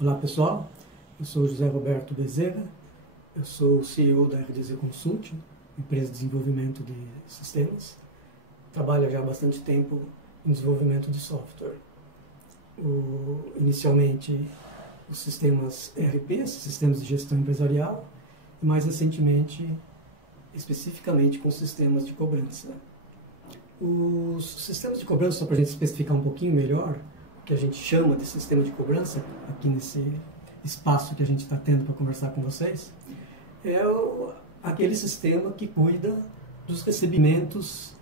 Olá pessoal, eu sou José Roberto Bezerra, eu sou o CEO da RDZ Consulting, empresa de desenvolvimento de sistemas. Trabalho já há bastante tempo em desenvolvimento de software. Inicialmente os sistemas ERP, sistemas de gestão empresarial, e mais recentemente, especificamente com sistemas de cobrança. Os sistemas de cobrança, só para a gente especificar um pouquinho melhor, o que a gente chama de sistema de cobrança, aqui nesse espaço que a gente está tendo para conversar com vocês, é aquele sistema que cuida dos recebimentos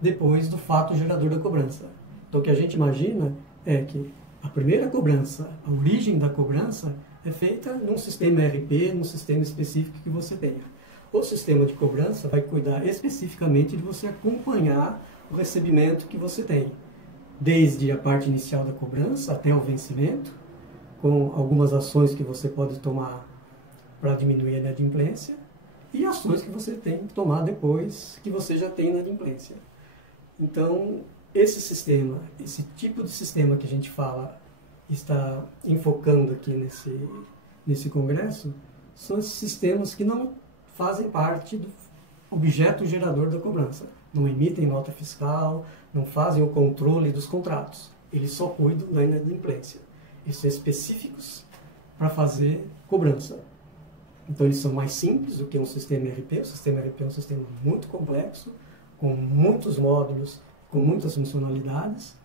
depois do fato gerador da cobrança. Então o que a gente imagina é que a primeira cobrança, a origem da cobrança, é feita num sistema ERP, num sistema específico que você tenha. O sistema de cobrança vai cuidar especificamente de você acompanhar o recebimento que você tem, desde a parte inicial da cobrança até o vencimento, com algumas ações que você pode tomar para diminuir a inadimplência e ações que você tem que tomar depois que você já tem inadimplência. Então, esse sistema, esse tipo de sistema que a gente fala, está enfocando aqui nesse congresso, são esses sistemas que não fazem parte do objeto gerador da cobrança. Não emitem nota fiscal, não fazem o controle dos contratos. Eles só cuidam da inadimplência. Eles são específicos para fazer cobrança. Então eles são mais simples do que um sistema ERP. O sistema ERP é um sistema muito complexo, com muitos módulos, com muitas funcionalidades,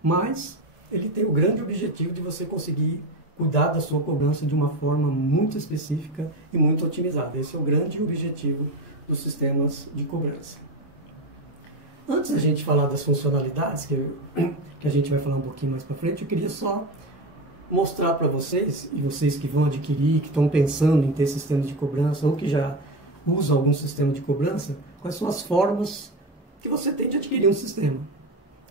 mas ele tem o grande objetivo de você conseguir cuidar da sua cobrança de uma forma muito específica e muito otimizada. Esse é o grande objetivo dos sistemas de cobrança. Antes da gente falar das funcionalidades, que a gente vai falar um pouquinho mais para frente, eu queria só mostrar para vocês, e vocês que vão adquirir, que estão pensando em ter sistemas de cobrança, ou que já usam algum sistema de cobrança, quais são as formas que você tem de adquirir um sistema.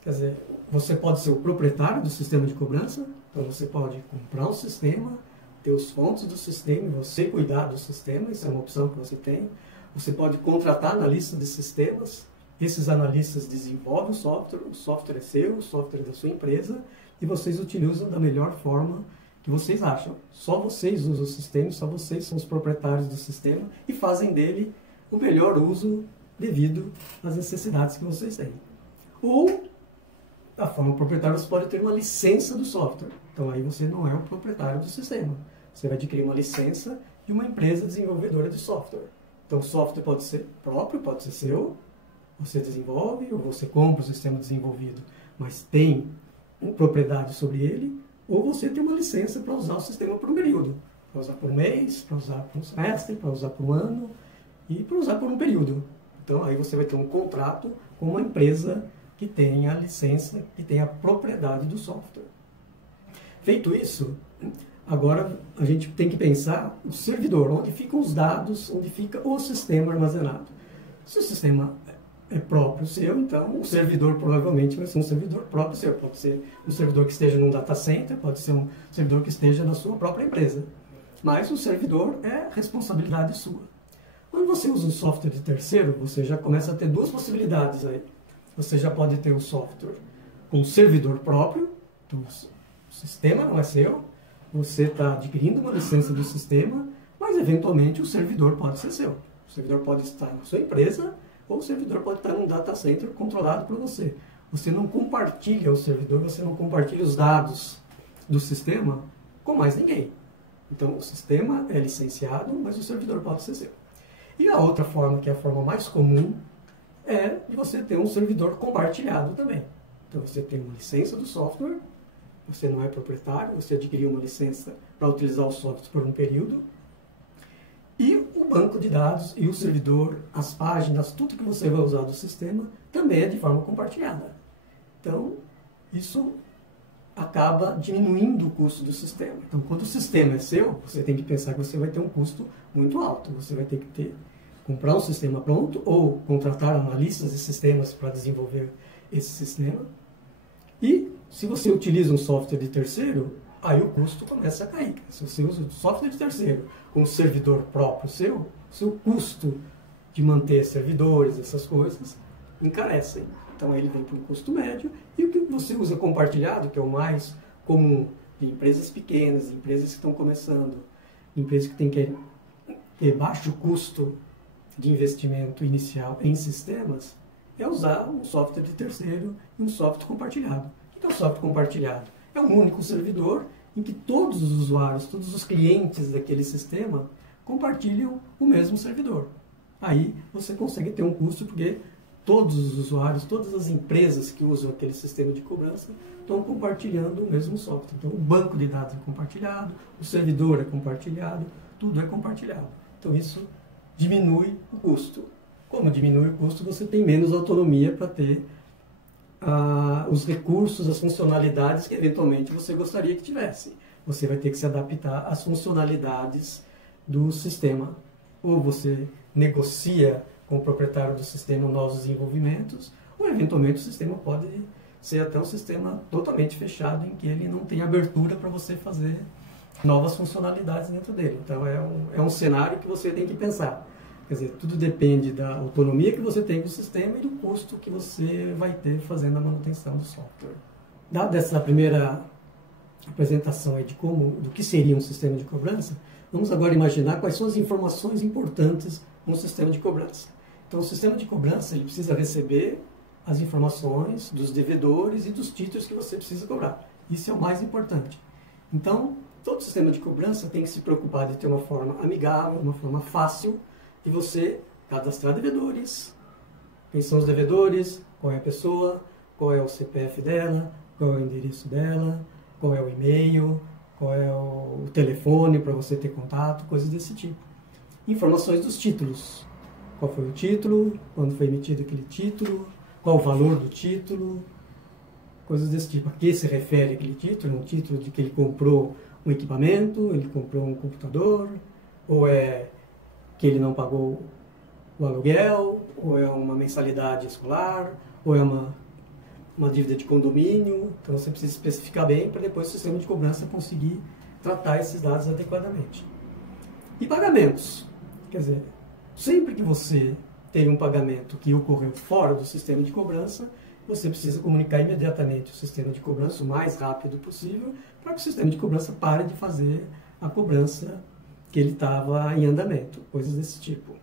Quer dizer, você pode ser o proprietário do sistema de cobrança, então você pode comprar um sistema, ter os fontes do sistema e você cuidar do sistema, isso é uma opção que você tem. Você pode contratar analistas de sistemas, esses analistas desenvolvem o software é seu, o software é da sua empresa, e vocês utilizam da melhor forma que vocês acham. Só vocês usam o sistema, só vocês são os proprietários do sistema e fazem dele o melhor uso devido às necessidades que vocês têm. Ou, da forma proprietária, você pode ter uma licença do software. Então aí você não é o proprietário do sistema. Você vai adquirir uma licença de uma empresa desenvolvedora de software. Então o software pode ser próprio, pode ser seu, você desenvolve ou você compra o sistema desenvolvido, mas tem propriedade sobre ele, ou você tem uma licença para usar o sistema por um período. Para usar por um mês, para usar por um semestre, para usar por um ano e para usar por um período. Então aí você vai ter um contrato com uma empresa que tem a licença, que tem a propriedade do software. Feito isso, agora a gente tem que pensar o servidor, onde ficam os dados, onde fica o sistema armazenado. Se o sistema é próprio seu, então o servidor provavelmente vai ser um servidor próprio seu. Pode ser um servidor que esteja num data center, pode ser um servidor que esteja na sua própria empresa. Mas o servidor é responsabilidade sua. Quando você usa um software de terceiro, você já começa a ter duas possibilidades aí. Você já pode ter o software com servidor próprio, então o sistema não é seu, você está adquirindo uma licença do sistema, mas eventualmente o servidor pode ser seu. O servidor pode estar na sua empresa, ou o servidor pode estar num data center controlado por você. Você não compartilha o servidor, você não compartilha os dados do sistema com mais ninguém. Então o sistema é licenciado, mas o servidor pode ser seu. E a outra forma, que é a forma mais comum, é de você ter um servidor compartilhado também. Então você tem uma licença do software, você não é proprietário, você adquiriu uma licença para utilizar o software por um período, e o banco de dados e o servidor, as páginas, tudo que você vai usar do sistema, também é de forma compartilhada. Então, isso acaba diminuindo o custo do sistema. Então, quando o sistema é seu, você tem que pensar que você vai ter um custo muito alto. Você vai ter que comprar um sistema pronto ou contratar analistas de sistemas para desenvolver esse sistema. E, se você utiliza um software de terceiro, aí o custo começa a cair. Se você usa o software de terceiro com um servidor próprio seu, o seu custo de manter servidores, essas coisas, encarecem. Então ele vem para um custo médio, e o que você usa compartilhado, que é o mais comum, de empresas pequenas, empresas que estão começando, empresas que têm que ter baixo custo de investimento inicial em sistemas, é usar um software de terceiro e um software compartilhado. O que é um software compartilhado? É um único servidor em que todos os usuários, todos os clientes daquele sistema compartilham o mesmo servidor. Aí você consegue ter um custo porque todos os usuários, todas as empresas que usam aquele sistema de cobrança estão compartilhando o mesmo software. Então o banco de dados é compartilhado, o servidor é compartilhado, tudo é compartilhado. Então isso diminui o custo. Como diminui o custo, você tem menos autonomia para ter os recursos, as funcionalidades que eventualmente você gostaria que tivesse. Você vai ter que se adaptar às funcionalidades do sistema. Ou você negocia com o proprietário do sistema novos desenvolvimentos, ou eventualmente o sistema pode ser até um sistema totalmente fechado, em que ele não tem abertura para você fazer novas funcionalidades dentro dele. Então é um cenário que você tem que pensar. Quer dizer, tudo depende da autonomia que você tem com o sistema e do custo que você vai ter fazendo a manutenção do software. Dada essa primeira apresentação aí do que seria um sistema de cobrança, vamos agora imaginar quais são as informações importantes num sistema de cobrança. Então, o sistema de cobrança ele precisa receber as informações dos devedores e dos títulos que você precisa cobrar. Isso é o mais importante. Então, todo sistema de cobrança tem que se preocupar de ter uma forma amigável, uma forma fácil de você cadastrar devedores. Quem são os devedores? Qual é a pessoa? Qual é o CPF dela? Qual é o endereço dela? Qual é o e-mail? Qual é o telefone para você ter contato? Coisas desse tipo. Informações dos títulos. Qual foi o título? Quando foi emitido aquele título? Qual o valor do título? Coisas desse tipo. A que se refere aquele título? Um título de que ele comprou um equipamento, ele comprou um computador, ou é que ele não pagou o aluguel, ou é uma mensalidade escolar, ou é uma dívida de condomínio. Então você precisa especificar bem para depois o sistema de cobrança conseguir tratar esses dados adequadamente. E pagamentos. Quer dizer, sempre que você tem um pagamento que ocorreu fora do sistema de cobrança, você precisa comunicar imediatamente o sistema de cobrança o mais rápido possível para que o sistema de cobrança pare de fazer a cobrança que ele estava em andamento, coisas desse tipo.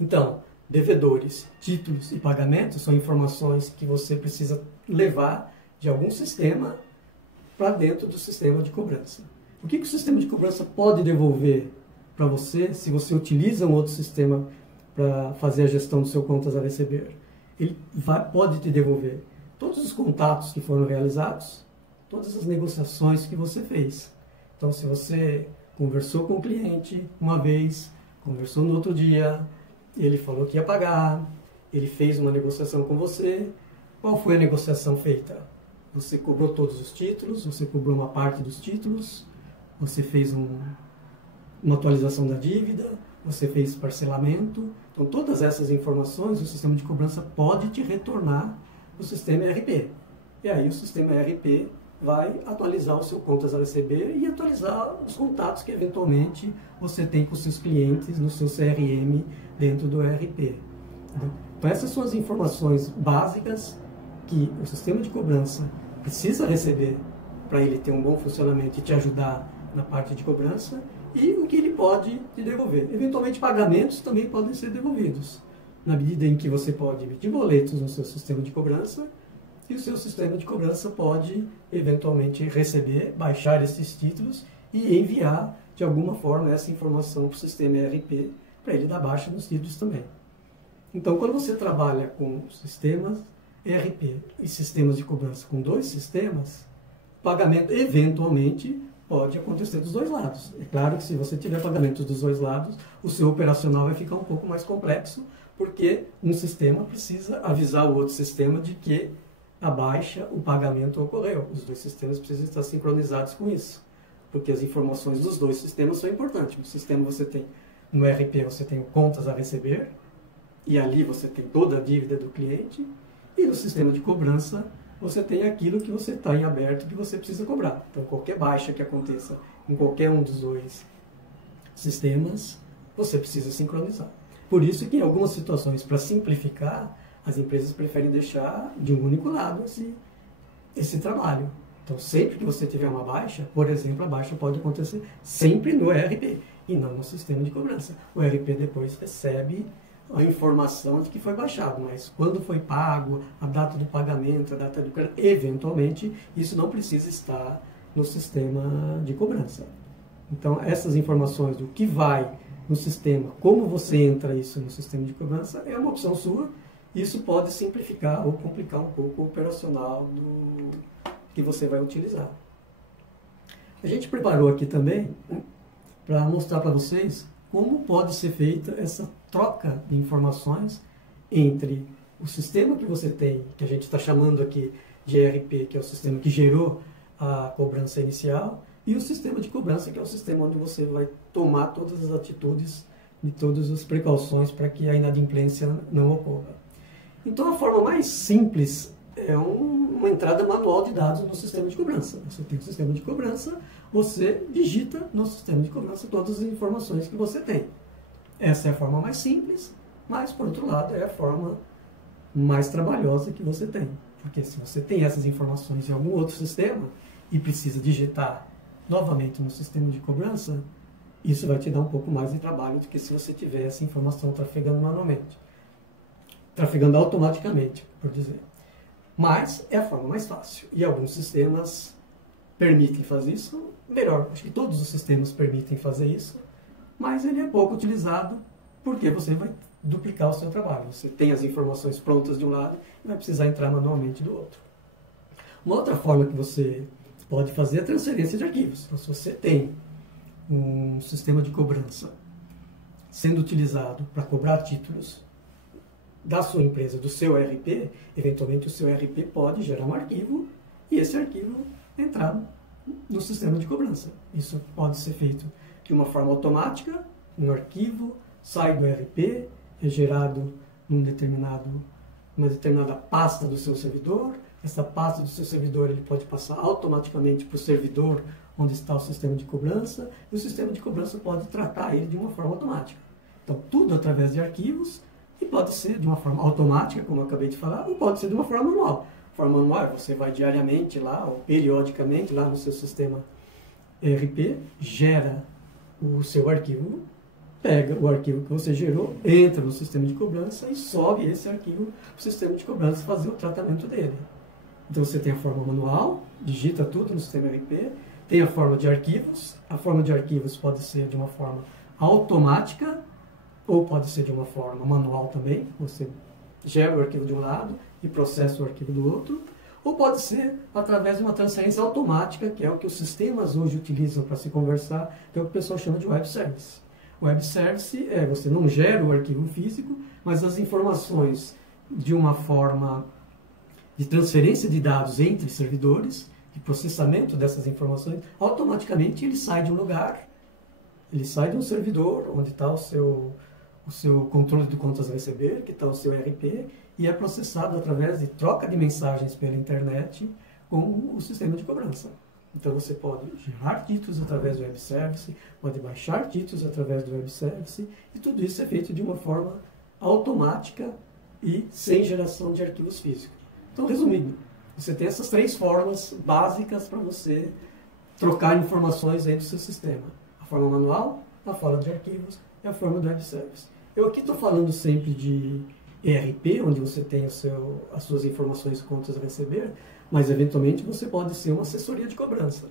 Então, devedores, títulos e pagamentos são informações que você precisa levar de algum sistema para dentro do sistema de cobrança. O que o sistema de cobrança pode devolver para você se você utiliza um outro sistema para fazer a gestão do seu contas a receber? Ele pode te devolver todos os contatos que foram realizados, todas as negociações que você fez. Então, se você conversou com o cliente uma vez, conversou no outro dia, ele falou que ia pagar, ele fez uma negociação com você, qual foi a negociação feita? Você cobrou todos os títulos, você cobrou uma parte dos títulos, você fez uma atualização da dívida, você fez parcelamento. Então, todas essas informações o sistema de cobrança pode te retornar no sistema ERP. E aí o sistema ERP vai atualizar o seu contas a receber e atualizar os contatos que eventualmente você tem com os seus clientes no seu CRM dentro do ERP. Então, essas são as informações básicas que o sistema de cobrança precisa receber para ele ter um bom funcionamento e te ajudar na parte de cobrança, e o que ele pode te devolver. Eventualmente, pagamentos também podem ser devolvidos, na medida em que você pode emitir boletos no seu sistema de cobrança, e o seu sistema de cobrança pode, eventualmente, receber, baixar esses títulos e enviar, de alguma forma, essa informação para o sistema ERP, para ele dar baixa nos títulos também. Então, quando você trabalha com sistemas ERP e sistemas de cobrança com dois sistemas, pagamento, eventualmente, pode acontecer dos dois lados. É claro que se você tiver pagamentos dos dois lados, o seu operacional vai ficar um pouco mais complexo, porque um sistema precisa avisar o outro sistema de que a baixa, o pagamento ocorreu. Os dois sistemas precisam estar sincronizados com isso, porque as informações dos dois sistemas são importantes. No sistema no ERP você tem o contas a receber, e ali você tem toda a dívida do cliente, e no sistema de cobrança você tem aquilo que você está em aberto que você precisa cobrar. Então, qualquer baixa que aconteça em qualquer um dos dois sistemas, você precisa sincronizar. Por isso que, em algumas situações, para simplificar, as empresas preferem deixar de um único lado esse trabalho. Então, sempre que você tiver uma baixa, por exemplo, a baixa pode acontecer sempre no ERP e não no sistema de cobrança. O ERP depois recebe a informação de que foi baixado, mas quando foi pago, a data do pagamento, a data do... eventualmente, isso não precisa estar no sistema de cobrança. Então, essas informações do que vai no sistema, como você entra isso no sistema de cobrança, é uma opção sua. Isso pode simplificar ou complicar um pouco o operacional que você vai utilizar. A gente preparou aqui também para mostrar para vocês como pode ser feita essa troca de informações entre o sistema que você tem, que a gente está chamando aqui de ERP, que é o sistema que gerou a cobrança inicial, e o sistema de cobrança, que é o sistema onde você vai tomar todas as atitudes e todas as precauções para que a inadimplência não ocorra. Então, a forma mais simples é uma entrada manual de dados no sistema de cobrança. Você tem o sistema de cobrança, você digita no sistema de cobrança todas as informações que você tem. Essa é a forma mais simples, mas, por outro lado, é a forma mais trabalhosa que você tem. Porque se você tem essas informações em algum outro sistema e precisa digitar novamente no sistema de cobrança, isso vai te dar um pouco mais de trabalho do que se você tiver essa informação trafegando manualmente. Trafegando automaticamente, por dizer. Mas é a forma mais fácil. E alguns sistemas permitem fazer isso melhor. Acho que todos os sistemas permitem fazer isso, mas ele é pouco utilizado porque você vai duplicar o seu trabalho. Você tem as informações prontas de um lado e vai precisar entrar manualmente do outro. Uma outra forma que você pode fazer é a transferência de arquivos. Então, se você tem um sistema de cobrança sendo utilizado para cobrar títulos da sua empresa, do seu ERP, eventualmente o seu ERP pode gerar um arquivo e esse arquivo entrar no sistema de cobrança. Isso pode ser feito de uma forma automática, um arquivo sai do ERP, é gerado numa determinada pasta do seu servidor. Essa pasta do seu servidor ele pode passar automaticamente para o servidor onde está o sistema de cobrança, e o sistema de cobrança pode tratar ele de uma forma automática. Então, tudo através de arquivos, e pode ser de uma forma automática, como eu acabei de falar, ou pode ser de uma forma manual. Forma manual, você vai diariamente lá, ou periodicamente lá no seu sistema ERP, gera o seu arquivo, pega o arquivo que você gerou, entra no sistema de cobrança e sobe esse arquivo para o sistema de cobrança fazer o tratamento dele. Então você tem a forma manual, digita tudo no sistema ERP, tem a forma de arquivos. A forma de arquivos pode ser de uma forma automática ou pode ser de uma forma manual também. Você gera o arquivo de um lado e processa o arquivo do outro. Ou pode ser através de uma transferência automática, que é o que os sistemas hoje utilizam para se conversar, que é o que o pessoal chama de web service. Web service é você não gera o arquivo físico, mas as informações de uma forma de transferência de dados entre servidores, de processamento dessas informações, automaticamente ele sai de um lugar, ele sai de um servidor onde está o seu controle de contas a receber, que está o seu ERP, e é processado através de troca de mensagens pela internet com o sistema de cobrança. Então você pode gerar títulos através do web service, pode baixar títulos através do web service, e tudo isso é feito de uma forma automática e sem geração de arquivos físicos. Então, resumindo, você tem essas três formas básicas para você trocar informações dentro do seu sistema. A forma manual, a forma de arquivos e a forma do web service. Eu aqui estou falando sempre de ERP, onde você tem as suas informações e contas a receber, mas eventualmente você pode ser uma assessoria de cobrança.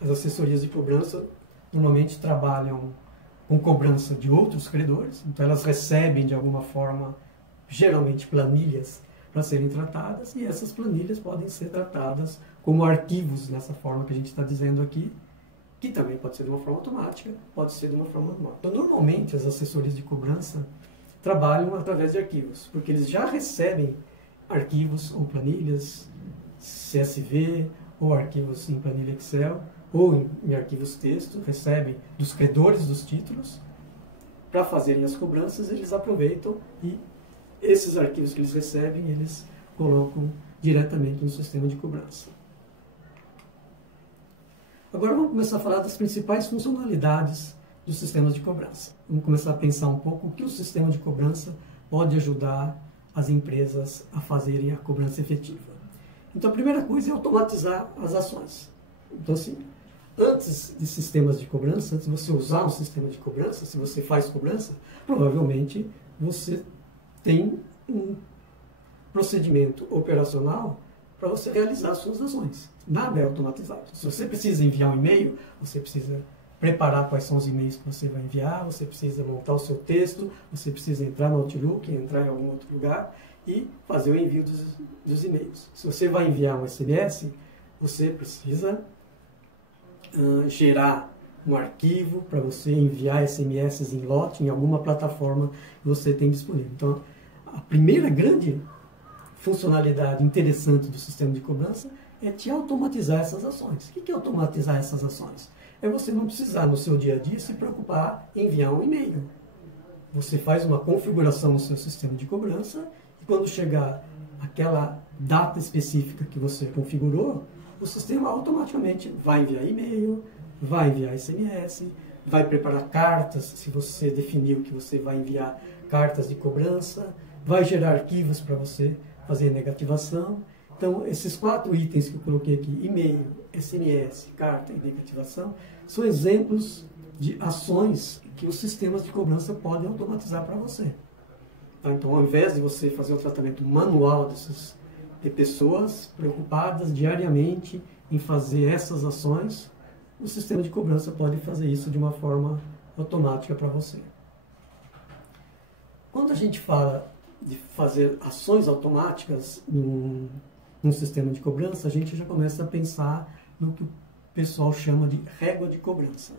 As assessorias de cobrança normalmente trabalham com cobrança de outros credores, então elas recebem de alguma forma, geralmente planilhas para serem tratadas, e essas planilhas podem ser tratadas como arquivos, nessa forma que a gente está dizendo aqui, que também pode ser de uma forma automática, pode ser de uma forma manual. Então, normalmente, as assessorias de cobrança trabalham através de arquivos, porque eles já recebem arquivos ou planilhas CSV, ou arquivos em planilha Excel, ou em arquivos texto, recebem dos credores dos títulos. Para fazerem as cobranças, eles aproveitam e esses arquivos que eles recebem, eles colocam diretamente no sistema de cobrança. Agora vamos começar a falar das principais funcionalidades dos sistemas de cobrança. Vamos começar a pensar um pouco o que o sistema de cobrança pode ajudar as empresas a fazerem a cobrança efetiva. Então, a primeira coisa é automatizar as ações. Então, assim, antes de sistemas de cobrança, antes de você usar um sistema de cobrança, se você faz cobrança, provavelmente você tem um procedimento operacional para você realizar as suas ações. Nada é automatizado. Se você precisa enviar um e-mail, você precisa preparar quais são os e-mails que você vai enviar, você precisa montar o seu texto, você precisa entrar no Outlook, entrar em algum outro lugar e fazer o envio dos e-mails. Se você vai enviar um SMS, você precisa gerar um arquivo para você enviar SMS em lote em alguma plataforma que você tem disponível. Então, a primeira grande funcionalidade interessante do sistema de cobrança é te automatizar essas ações. O que é automatizar essas ações? É você não precisar, no seu dia a dia, se preocupar em enviar um e-mail. Você faz uma configuração no seu sistema de cobrança e quando chegar aquela data específica que você configurou, o sistema automaticamente vai enviar e-mail, vai enviar SMS, vai preparar cartas, se você definiu que você vai enviar cartas de cobrança, vai gerar arquivos para você fazer negativação. Então, esses 4 itens que eu coloquei aqui, e-mail, SMS, carta e negativação, são exemplos de ações que os sistemas de cobrança podem automatizar para você. Então, ao invés de você fazer o tratamento manual de pessoas preocupadas diariamente em fazer essas ações, o sistema de cobrança pode fazer isso de uma forma automática para você. Quando a gente fala de fazer ações automáticas num sistema de cobrança, a gente já começa a pensar no que o pessoal chama de régua de cobrança.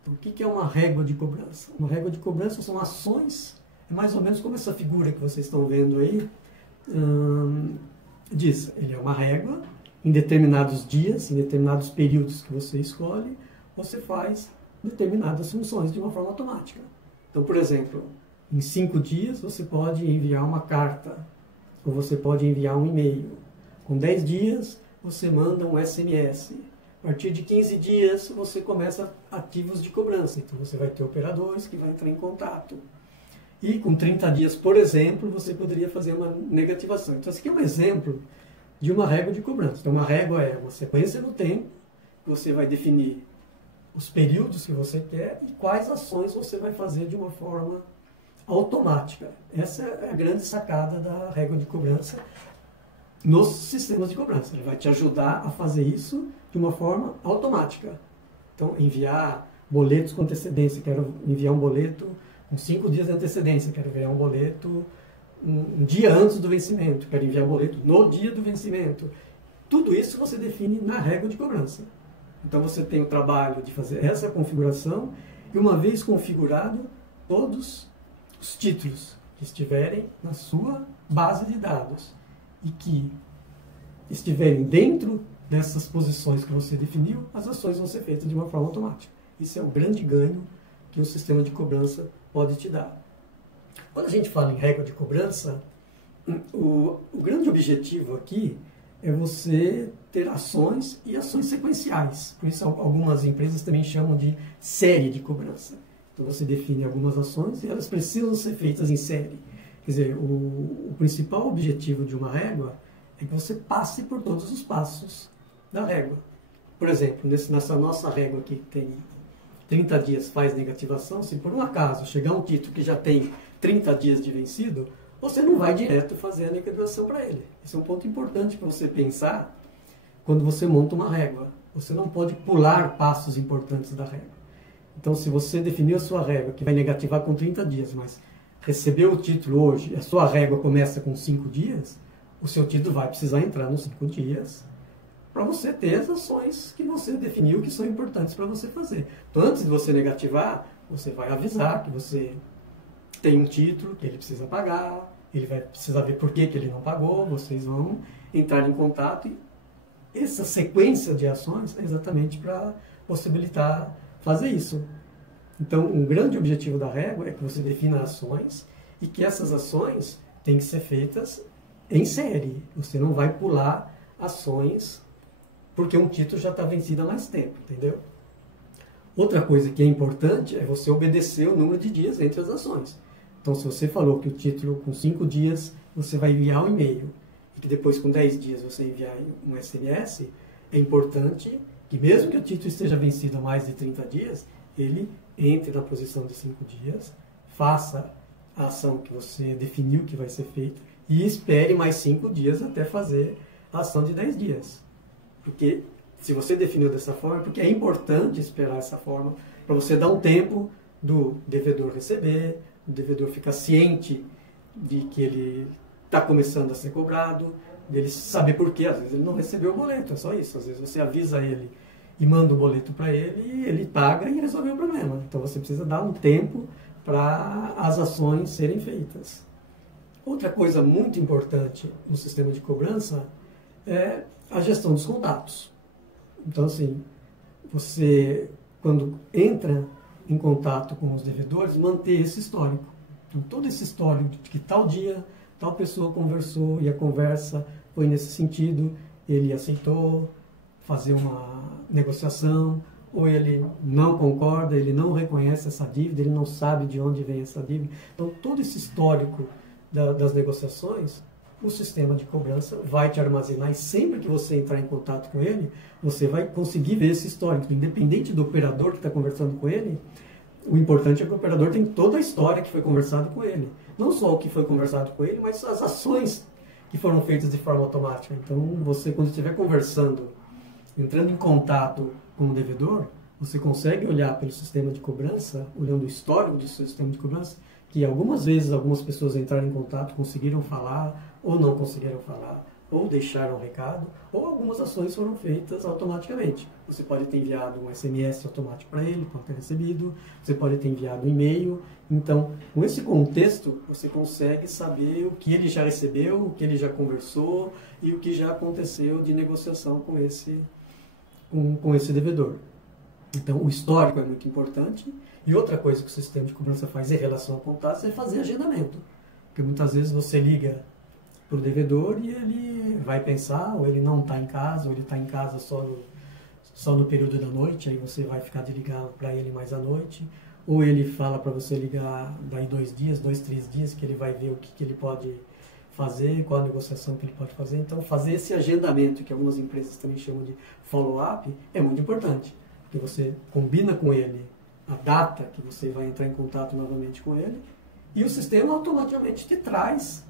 Então, o que é uma régua de cobrança? Uma régua de cobrança são ações, é mais ou menos como essa figura que vocês estão vendo aí, diz, ele é uma régua, em determinados dias, em determinados períodos que você escolhe, você faz determinadas funções de uma forma automática. Então, por exemplo, em 5 dias você pode enviar uma carta, ou você pode enviar um e-mail. Com 10 dias você manda um SMS. A partir de 15 dias você começa ativos de cobrança. Então você vai ter operadores que vão entrar em contato. E com 30 dias, por exemplo, você poderia fazer uma negativação. Então esse aqui é um exemplo de uma régua de cobrança. Então uma régua é uma sequência no tempo, você vai definir os períodos que você quer e quais ações você vai fazer de uma forma automática. Essa é a grande sacada da régua de cobrança nos sistemas de cobrança. Ele vai te ajudar a fazer isso de uma forma automática. Então, enviar boletos com antecedência. Quero enviar um boleto com 5 dias de antecedência. Quero enviar um boleto um dia antes do vencimento. Quero enviar um boleto no dia do vencimento. Tudo isso você define na régua de cobrança. Então, você tem o trabalho de fazer essa configuração e, uma vez configurado, todos os títulos que estiverem na sua base de dados e que estiverem dentro dessas posições que você definiu, as ações vão ser feitas de uma forma automática. Isso é o grande ganho que o sistema de cobrança pode te dar. Quando a gente fala em régua de cobrança, o grande objetivo aqui é você ter ações e ações sequenciais. Por isso, algumas empresas também chamam de série de cobrança. Então, você define algumas ações e elas precisam ser feitas em série. Quer dizer, o principal objetivo de uma régua é que você passe por todos os passos da régua. Por exemplo, nessa nossa régua aqui, que tem 30 dias faz negativação, se por um acaso chegar um título que já tem 30 dias de vencido, você não vai direto fazer a negativação para ele. Esse é um ponto importante para você pensar quando você monta uma régua. Você não pode pular passos importantes da régua. Então, se você definiu a sua régua, que vai negativar com 30 dias, mas recebeu o título hoje, a sua régua começa com 5 dias, o seu título vai precisar entrar nos 5 dias para você ter as ações que você definiu que são importantes para você fazer. Então, antes de você negativar, você vai avisar que você tem um título que ele precisa pagar, ele vai precisar ver por que ele não pagou, vocês vão entrar em contato e essa sequência de ações é exatamente para possibilitar fazer isso. Então, um grande objetivo da régua é que você defina ações e que essas ações têm que ser feitas em série. Você não vai pular ações porque um título já está vencido há mais tempo, entendeu? Outra coisa que é importante é você obedecer o número de dias entre as ações. Então, se você falou que o título com 5 dias você vai enviar um e-mail e que depois com 10 dias você enviar um SMS, é importante que mesmo que o título esteja vencido há mais de 30 dias, ele entre na posição de 5 dias, faça a ação que você definiu que vai ser feita e espere mais 5 dias até fazer a ação de 10 dias. Porque se você definiu dessa forma, porque é importante esperar essa forma para você dar um tempo do devedor receber, o devedor ficar ciente de que ele está começando a ser cobrado, dele saber por quê. Às vezes ele não recebeu o boleto, é só isso. Às vezes você avisa ele e manda o boleto para ele e ele paga e resolveu o problema. Então você precisa dar um tempo para as ações serem feitas. Outra coisa muito importante no sistema de cobrança é a gestão dos contatos. Então, assim, você, quando entra em contato com os devedores, manter esse histórico. Então, todo esse histórico de que tal dia, tal pessoa conversou e a conversa foi nesse sentido, ele aceitou fazer uma negociação, ou ele não concorda, ele não reconhece essa dívida, ele não sabe de onde vem essa dívida. Então, todo esse histórico das negociações, o sistema de cobrança vai te armazenar e sempre que você entrar em contato com ele, você vai conseguir ver esse histórico. Independente do operador que está conversando com ele, o importante é que o operador tem toda a história que foi conversado com ele. Não só o que foi conversado com ele, mas as ações que foram feitas de forma automática. Então, você, quando estiver conversando, entrando em contato com o devedor, você consegue olhar pelo sistema de cobrança, olhando o histórico do sistema de cobrança, que algumas vezes algumas pessoas entraram em contato, conseguiram falar, ou não conseguiram falar, ou deixaram um recado, ou algumas ações foram feitas automaticamente. Você pode ter enviado um SMS automático para ele, pode ter recebido, você pode ter enviado um e-mail. Então, com esse contexto, você consegue saber o que ele já recebeu, o que ele já conversou e o que já aconteceu de negociação com esse devedor. Então, o histórico é muito importante. E outra coisa que o sistema de cobrança faz em relação a contatos é fazer agendamento. Porque muitas vezes você liga para o devedor e ele vai pensar, ou ele não está em casa, ou ele está em casa só no período da noite, aí você vai ficar de ligar para ele mais à noite, ou ele fala para você ligar daí 2 dias, 2, 3 dias, que ele vai ver o que ele pode fazer, qual a negociação que ele pode fazer. Então, fazer esse agendamento, que algumas empresas também chamam de follow-up, é muito importante, porque você combina com ele a data que você vai entrar em contato novamente com ele, e o sistema automaticamente te traz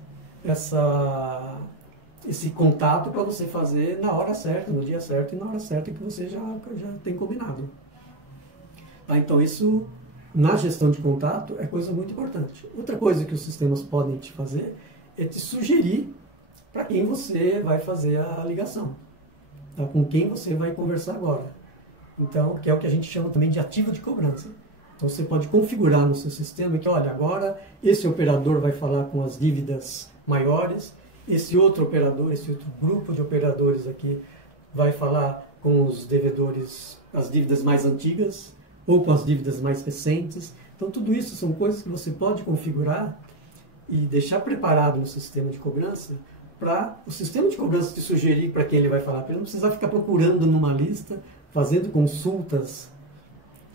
esse contato para você fazer na hora certa, no dia certo e na hora certa que você já tem combinado. Tá? Então isso, na gestão de contato, é coisa muito importante. Outra coisa que os sistemas podem te fazer é te sugerir para quem você vai fazer a ligação, tá? Com quem você vai conversar agora. Então, que é o que a gente chama também de ativo de cobrança. Então você pode configurar no seu sistema que, olha, agora esse operador vai falar com as dívidas maiores, esse outro operador, esse outro grupo de operadores aqui vai falar com os devedores, as dívidas mais antigas ou com as dívidas mais recentes. Então tudo isso são coisas que você pode configurar e deixar preparado no sistema de cobrança para o sistema de cobrança te sugerir para quem ele vai falar, para ele não precisar ficar procurando numa lista, fazendo consultas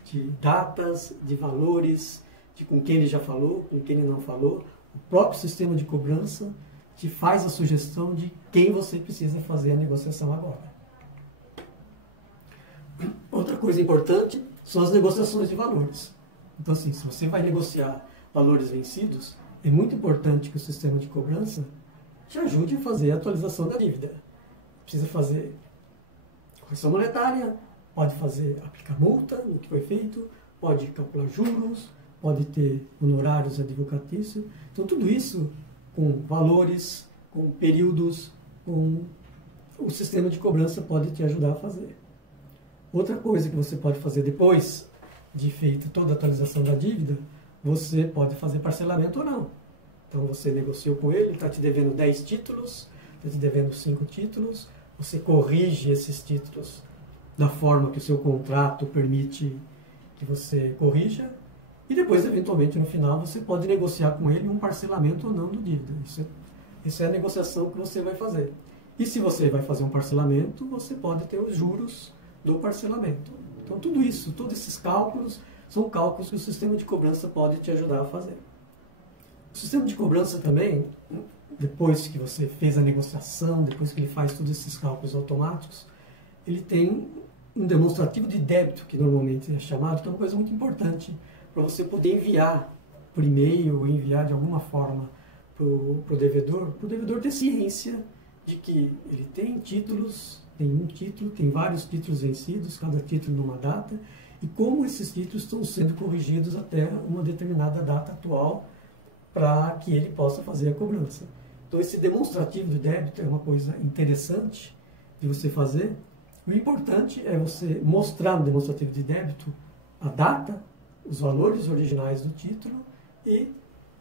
de datas, de valores, de com quem ele já falou, com quem ele não falou. O próprio sistema de cobrança te faz a sugestão de quem você precisa fazer a negociação agora. Outra coisa importante são as negociações de valores. Então, assim, se você vai negociar valores vencidos, é muito importante que o sistema de cobrança te ajude a fazer a atualização da dívida. Precisa fazer correção monetária, pode aplicar multa no que foi feito, pode calcular juros, pode ter honorários advocatícios. Então, tudo isso com valores, com períodos, com o sistema de cobrança pode te ajudar a fazer. Outra coisa que você pode fazer depois de feita toda a atualização da dívida, você pode fazer parcelamento ou não. Então, você negociou com ele está te devendo 10 títulos, está te devendo 5 títulos, você corrige esses títulos da forma que o seu contrato permite que você corrija, e depois, eventualmente, no final, você pode negociar com ele um parcelamento ou não do dívida. Isso é a negociação que você vai fazer. E se você vai fazer um parcelamento, você pode ter os juros do parcelamento. Então, tudo isso, todos esses cálculos, são cálculos que o sistema de cobrança pode te ajudar a fazer. O sistema de cobrança também, depois que você fez a negociação, depois que ele faz todos esses cálculos automáticos, ele tem um demonstrativo de débito, que normalmente é chamado, que é uma coisa muito importante para você poder enviar por e-mail ou enviar de alguma forma para o devedor ter ciência de que ele tem títulos, tem um título, tem vários títulos vencidos, cada título numa data, e como esses títulos estão sendo corrigidos até uma determinada data atual para que ele possa fazer a cobrança. Então, esse demonstrativo de débito é uma coisa interessante de você fazer. O importante é você mostrar no demonstrativo de débito a data, os valores originais do título e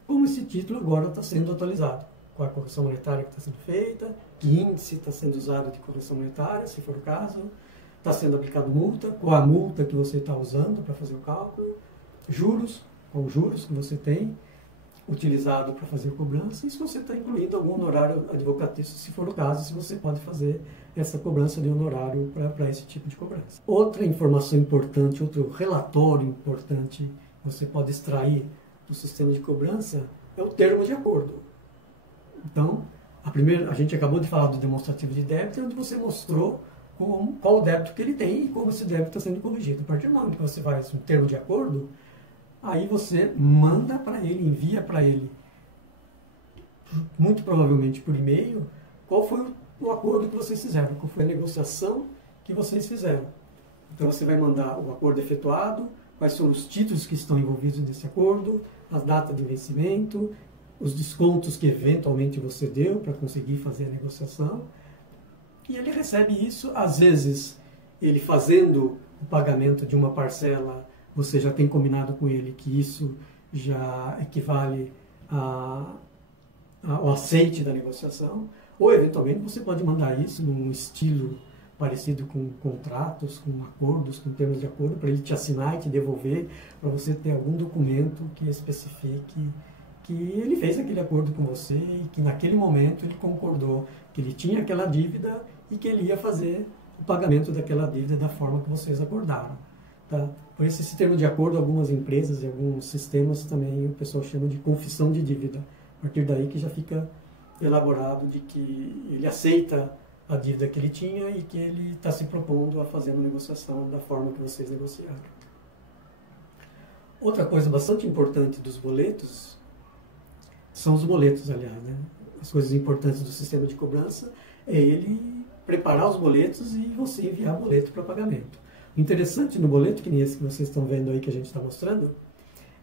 como esse título agora está sendo atualizado. Qual a correção monetária que está sendo feita, que índice está sendo usado de correção monetária, se for o caso, está sendo aplicado multa, qual a multa que você está usando para fazer o cálculo, juros, qual os juros que você tem utilizado para fazer a cobrança, e se você está incluindo algum honorário advocatício, se for o caso, se você pode fazer essa cobrança de honorário para esse tipo de cobrança. Outra informação importante, outro relatório importante que você pode extrair do sistema de cobrança é o termo de acordo. Então, a gente acabou de falar do demonstrativo de débito, onde você mostrou qual o débito que ele tem e como esse débito está sendo corrigido. A partir do momento que você faz um termo de acordo, aí você manda para ele, envia para ele, muito provavelmente por e-mail, qual foi o acordo que vocês fizeram, qual foi a negociação que vocês fizeram. Então você vai mandar o acordo efetuado, quais são os títulos que estão envolvidos nesse acordo, as datas de vencimento, os descontos que eventualmente você deu para conseguir fazer a negociação. E ele recebe isso, às vezes ele fazendo o pagamento de uma parcela, você já tem combinado com ele que isso já equivale ao aceite da negociação, ou eventualmente você pode mandar isso num estilo parecido com contratos, com acordos, com termos de acordo, para ele te assinar e te devolver, para você ter algum documento que especifique que ele fez aquele acordo com você e que naquele momento ele concordou que ele tinha aquela dívida e que ele ia fazer o pagamento daquela dívida da forma que vocês acordaram. Tá? Por isso, esse termo de acordo, algumas empresas e alguns sistemas também o pessoal chama de confissão de dívida. A partir daí que já fica elaborado de que ele aceita a dívida que ele tinha e que ele está se propondo a fazer uma negociação da forma que vocês negociaram. Outra coisa bastante importante dos boletos são os boletos, aliás, né? As coisas importantes do sistema de cobrança é ele preparar os boletos e você enviar boleto para pagamento. O interessante no boleto, que nem esse que vocês estão vendo aí que a gente está mostrando,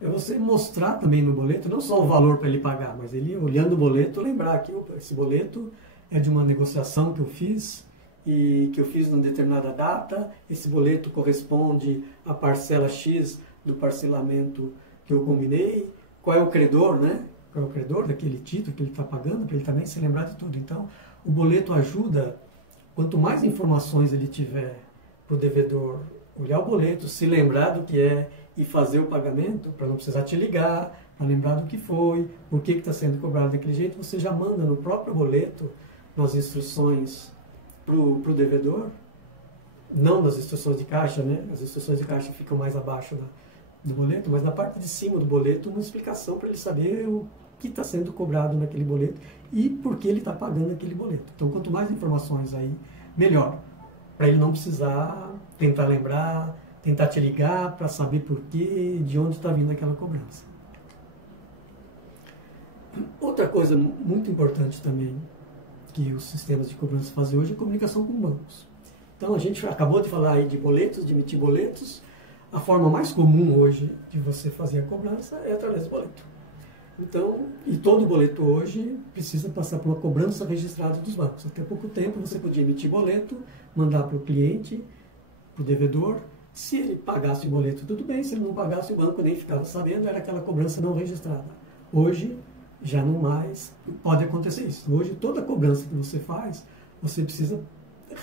é você mostrar também no boleto não só o valor para ele pagar, mas ele, olhando o boleto, lembrar que esse boleto é de uma negociação que eu fiz e que eu fiz numa determinada data, esse boleto corresponde à parcela X do parcelamento que eu combinei, qual é o credor, né? Qual é o credor daquele título que ele está pagando, para ele também se lembrar de tudo. Então, o boleto ajuda, quanto mais informações ele tiver para o devedor olhar o boleto, se lembrar do que é e fazer o pagamento, para não precisar te ligar, para lembrar do que foi, por que está sendo cobrado daquele jeito, você já manda no próprio boleto, nas instruções para o devedor, não nas instruções de caixa, né? As instruções de caixa ficam mais abaixo do boleto, mas na parte de cima do boleto, uma explicação para ele saber o que está sendo cobrado naquele boleto e por que ele está pagando aquele boleto. Então, quanto mais informações aí, melhor. Para ele não precisar tentar lembrar, tentar te ligar para saber por quê, de onde está vindo aquela cobrança. Outra coisa muito importante também que os sistemas de cobrança fazem hoje é a comunicação com bancos. Então, a gente acabou de falar aí de boletos, de emitir boletos. A forma mais comum hoje de você fazer a cobrança é através do boleto. Então, e todo boleto hoje precisa passar por uma cobrança registrada dos bancos. Até pouco tempo você podia emitir boleto, mandar para o cliente, para o devedor. Se ele pagasse o boleto, tudo bem. Se ele não pagasse, o banco nem ficava sabendo, era aquela cobrança não registrada. Hoje, já não mais pode acontecer isso. Hoje, toda cobrança que você faz, você precisa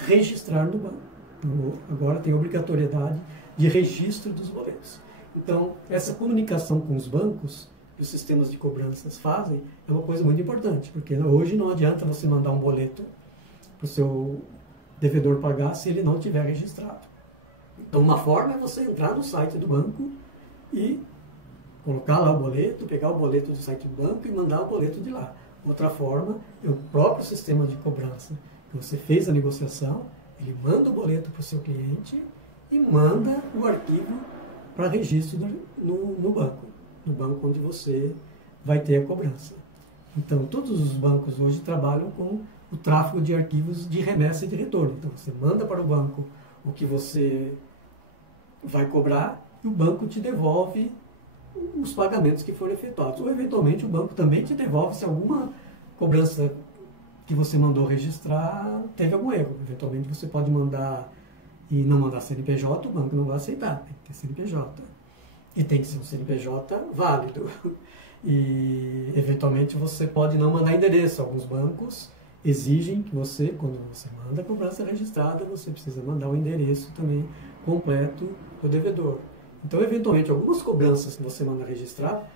registrar no banco. Então, agora tem obrigatoriedade de registro dos boletos. Então, essa comunicação com os bancos que os sistemas de cobranças fazem é uma coisa muito importante, porque hoje não adianta você mandar um boleto para o seu devedor pagar se ele não tiver registrado. Então, uma forma é você entrar no site do banco e colocar lá o boleto, pegar o boleto do site do banco e mandar o boleto de lá. Outra forma é o próprio sistema de cobrança. Você fez a negociação, ele manda o boleto para o seu cliente e manda o arquivo para registro no banco onde você vai ter a cobrança. Então, todos os bancos hoje trabalham com o tráfego de arquivos de remessa e de retorno. Então, você manda para o banco o que você vai cobrar e o banco te devolve os pagamentos que foram efetuados. Ou, eventualmente, o banco também te devolve se alguma cobrança que você mandou registrar teve algum erro. Eventualmente, você pode mandar e não mandar CNPJ, o banco não vai aceitar. Tem que ter CNPJ. E tem que ser um CNPJ válido. E, eventualmente, você pode não mandar endereço. Alguns bancos exigem que você, quando você manda a cobrança registrada, você precisa mandar o endereço também completo do devedor. Então, eventualmente, algumas cobranças que você manda registrar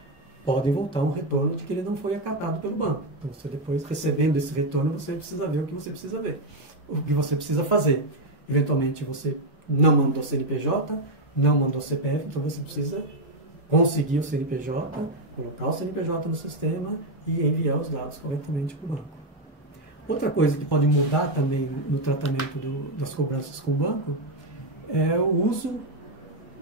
podem voltar um retorno de que ele não foi acatado pelo banco. Então, você depois, recebendo esse retorno, você precisa ver o que você precisa ver, o que você precisa fazer. Eventualmente, você não mandou CNPJ, não mandou CPF, então você precisa conseguir o CNPJ, colocar o CNPJ no sistema e enviar os dados corretamente para o banco. Outra coisa que pode mudar também no tratamento das cobranças com o banco é o uso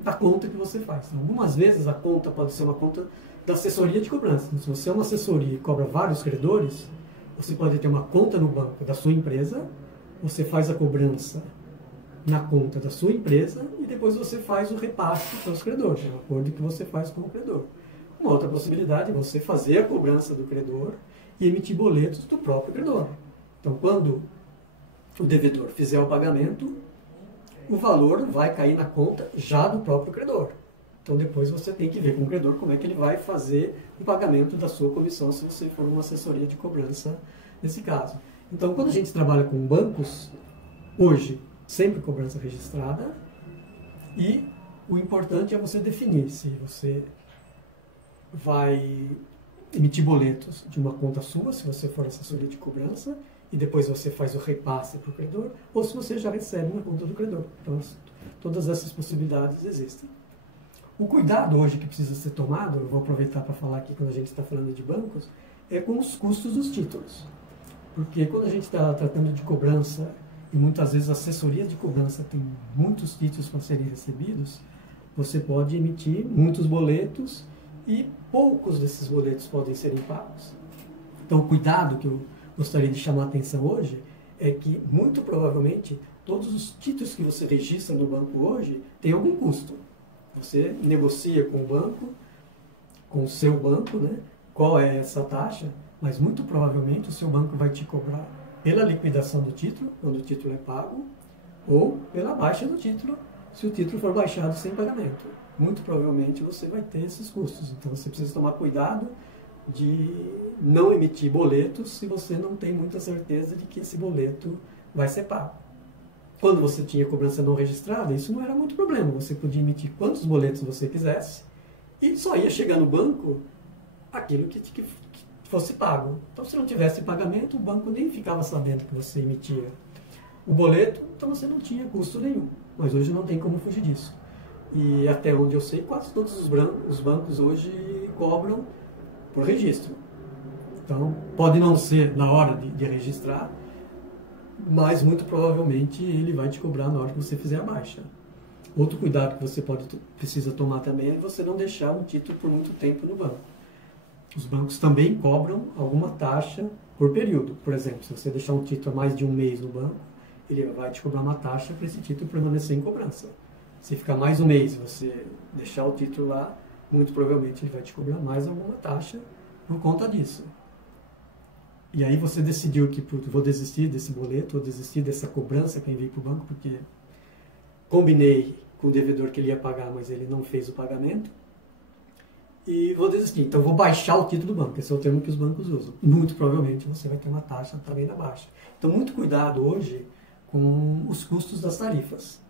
da conta que você faz. Então, algumas vezes a conta pode ser uma conta da assessoria de cobrança. Então, se você é uma assessoria e cobra vários credores, você pode ter uma conta no banco da sua empresa, você faz a cobrança na conta da sua empresa e depois você faz o repasse para os credores, de acordo com o que você faz com o credor. Uma outra possibilidade é você fazer a cobrança do credor e emitir boletos do próprio credor. Então, quando o devedor fizer o pagamento, o valor vai cair na conta já do próprio credor. Então, depois você tem que ver com o credor como é que ele vai fazer o pagamento da sua comissão, se você for uma assessoria de cobrança nesse caso. Então, quando a gente trabalha com bancos, hoje, sempre cobrança registrada, e o importante é você definir se você vai emitir boletos de uma conta sua, se você for assessoria de cobrança, e depois você faz o repasse para o credor, ou se você já recebe na conta do credor. Então, todas essas possibilidades existem. O cuidado hoje que precisa ser tomado, eu vou aproveitar para falar aqui quando a gente está falando de bancos, é com os custos dos títulos. Porque quando a gente está tratando de cobrança, e muitas vezes assessorias de cobrança tem muitos títulos para serem recebidos, você pode emitir muitos boletos e poucos desses boletos podem serem pagos. Então, o cuidado que eu gostaria de chamar a atenção hoje é que, muito provavelmente, todos os títulos que você registra no banco hoje têm algum custo. Você negocia com o banco, com o seu banco, né, qual é essa taxa, mas muito provavelmente o seu banco vai te cobrar pela liquidação do título, quando o título é pago, ou pela baixa do título, se o título for baixado sem pagamento. Muito provavelmente você vai ter esses custos. Então você precisa tomar cuidado de não emitir boletos se você não tem muita certeza de que esse boleto vai ser pago. Quando você tinha cobrança não registrada, isso não era muito problema. Você podia emitir quantos boletos você quisesse e só ia chegar no banco aquilo que fosse pago. Então, se não tivesse pagamento, o banco nem ficava sabendo que você emitia o boleto, então você não tinha custo nenhum. Mas hoje não tem como fugir disso. E até onde eu sei, quase todos os bancos hoje cobram por registro. Então, pode não ser na hora de registrar, mas muito provavelmente ele vai te cobrar na hora que você fizer a baixa. Outro cuidado que você precisa tomar também é você não deixar um título por muito tempo no banco. Os bancos também cobram alguma taxa por período. Por exemplo, se você deixar um título há mais de um mês no banco, ele vai te cobrar uma taxa para esse título permanecer em cobrança. Se ficar mais um mês e você deixar o título lá, muito provavelmente ele vai te cobrar mais alguma taxa por conta disso. E aí você decidiu que vou desistir desse boleto, vou desistir dessa cobrança que eu enviei para o banco, porque combinei com o devedor que ele ia pagar, mas ele não fez o pagamento. E vou desistir. Então vou baixar o título do banco. Esse é o termo que os bancos usam. Muito provavelmente você vai ter uma taxa também na baixa. Então muito cuidado hoje com os custos das tarifas.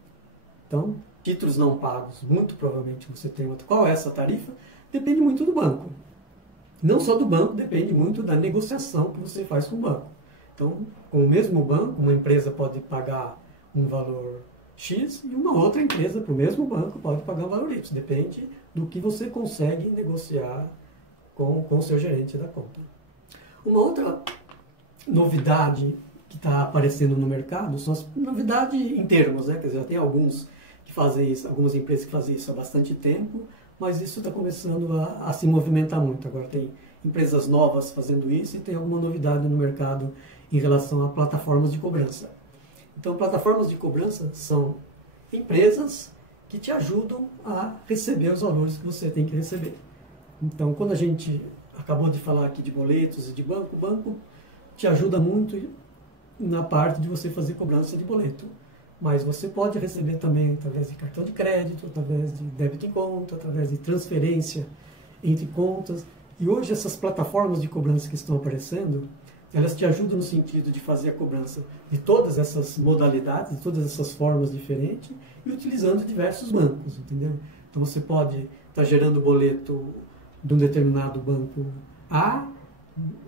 Então, títulos não pagos, muito provavelmente você tem outra. Qual é essa tarifa? Depende muito do banco. Não só do banco, depende muito da negociação que você faz com o banco. Então, com o mesmo banco, uma empresa pode pagar um valor X e uma outra empresa, para o mesmo banco, pode pagar um valor Y. Depende do que você consegue negociar com o seu gerente da conta. Uma outra novidade que está aparecendo no mercado são as novidades em termos, né? Quer dizer, já tem alguns que fazem isso, algumas empresas que fazem isso há bastante tempo, mas isso está começando a se movimentar muito. Agora tem empresas novas fazendo isso e tem alguma novidade no mercado em relação a plataformas de cobrança. Então, plataformas de cobrança são empresas que te ajudam a receber os valores que você tem que receber. Então, quando a gente acabou de falar aqui de boletos e de banco, o banco te ajuda muito na parte de você fazer cobrança de boleto. Mas você pode receber também através de cartão de crédito, através de débito em conta, através de transferência entre contas. E hoje essas plataformas de cobrança que estão aparecendo, elas te ajudam no sentido de fazer a cobrança de todas essas modalidades, de todas essas formas diferentes, e utilizando diversos bancos, entendeu? Então você pode estar gerando boleto de um determinado banco A,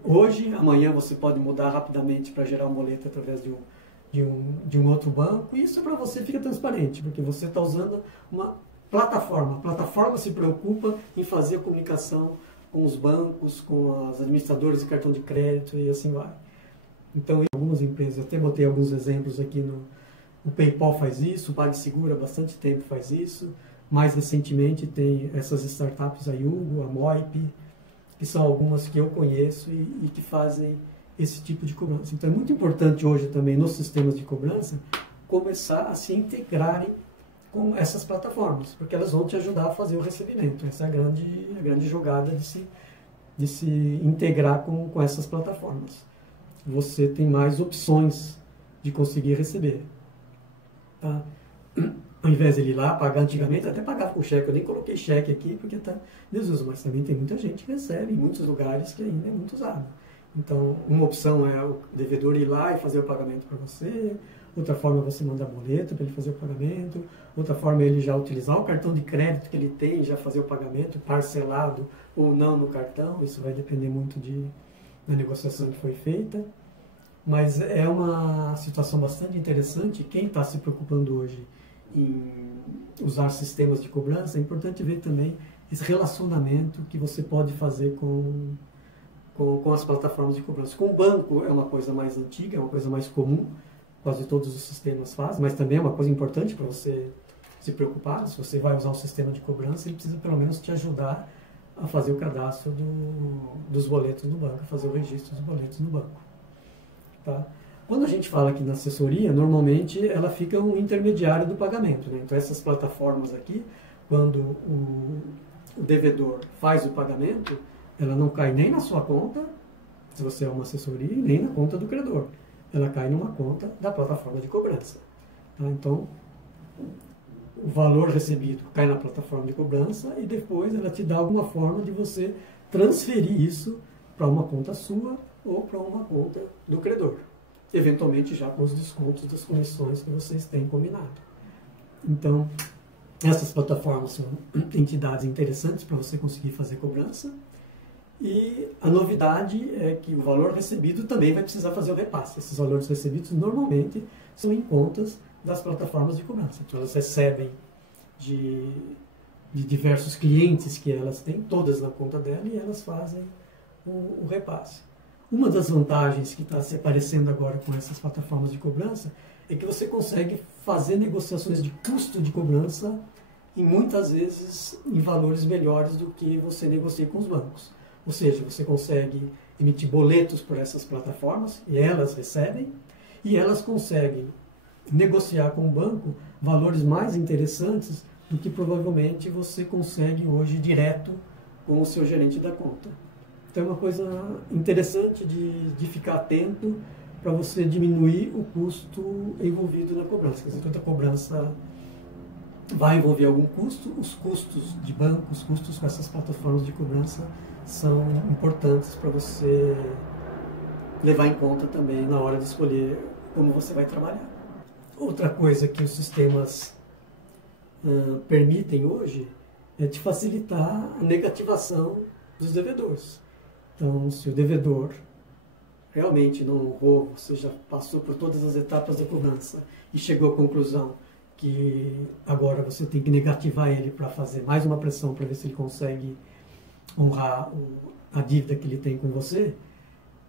hoje, amanhã você pode mudar rapidamente para gerar um boleto através de um outro banco, e isso para você fica transparente, porque você está usando uma plataforma. A plataforma se preocupa em fazer a comunicação com os bancos, com as administradoras de cartão de crédito e assim vai. Então, em algumas empresas, até botei alguns exemplos aqui, o PayPal faz isso, o PagSeguro há bastante tempo faz isso, mais recentemente tem essas startups, a Yugo, a Moip, que são algumas que eu conheço e que fazem esse tipo de cobrança. Então é muito importante hoje também nos sistemas de cobrança começar a se integrarem com essas plataformas, porque elas vão te ajudar a fazer o recebimento. Essa é a grande jogada de se integrar com essas plataformas. Você tem mais opções de conseguir receber. Tá? Ao invés de ir lá pagar antigamente, até pagava com cheque, eu nem coloquei cheque aqui, porque tá desuso, mas também tem muita gente que recebe em muitos lugares que ainda é muito usado. Então, uma opção é o devedor ir lá e fazer o pagamento para você, outra forma é você mandar boleto para ele fazer o pagamento, outra forma é ele já utilizar o cartão de crédito que ele tem e já fazer o pagamento parcelado ou não no cartão, isso vai depender muito da negociação que foi feita. Mas é uma situação bastante interessante. Quem está se preocupando hoje em usar sistemas de cobrança, é importante ver também esse relacionamento que você pode fazer com as plataformas de cobrança. Com o banco é uma coisa mais antiga, é uma coisa mais comum, quase todos os sistemas fazem, mas também é uma coisa importante para você se preocupar. Se você vai usar um sistema de cobrança, ele precisa pelo menos te ajudar a fazer o cadastro dos boletos no banco, a fazer o registro dos boletos no banco. Tá? Quando a gente fala aqui na assessoria, normalmente ela fica um intermediário do pagamento, né? Então essas plataformas aqui, quando o devedor faz o pagamento, ela não cai nem na sua conta, se você é uma assessoria, nem na conta do credor. Ela cai numa conta da plataforma de cobrança. Tá? Então, o valor recebido cai na plataforma de cobrança e depois ela te dá alguma forma de você transferir isso para uma conta sua ou para uma conta do credor. Eventualmente já com os descontos das comissões que vocês têm combinado. Então, essas plataformas são entidades interessantes para você conseguir fazer cobrança. E a novidade é que o valor recebido também vai precisar fazer o repasse. Esses valores recebidos normalmente são em contas das plataformas de cobrança. Então elas recebem de diversos clientes que elas têm, todas na conta dela, e elas fazem o repasse. Uma das vantagens que está se aparecendo agora com essas plataformas de cobrança é que você consegue fazer negociações de custo de cobrança e muitas vezes em valores melhores do que você negocia com os bancos. Ou seja, você consegue emitir boletos por essas plataformas e elas recebem, e elas conseguem negociar com o banco valores mais interessantes do que provavelmente você consegue hoje direto com o seu gerente da conta. Então é uma coisa interessante de ficar atento para você diminuir o custo envolvido na cobrança. Quer dizer, toda cobrança vai envolver algum custo, os custos de banco, os custos com essas plataformas de cobrança são importantes para você levar em conta também na hora de escolher como você vai trabalhar. Outra coisa que os sistemas permitem hoje é de facilitar a negativação dos devedores. Então, se o devedor realmente não honrou, você já passou por todas as etapas da cobrança e chegou à conclusão que agora você tem que negativar ele para fazer mais uma pressão para ver se ele consegue honrar a dívida que ele tem com você.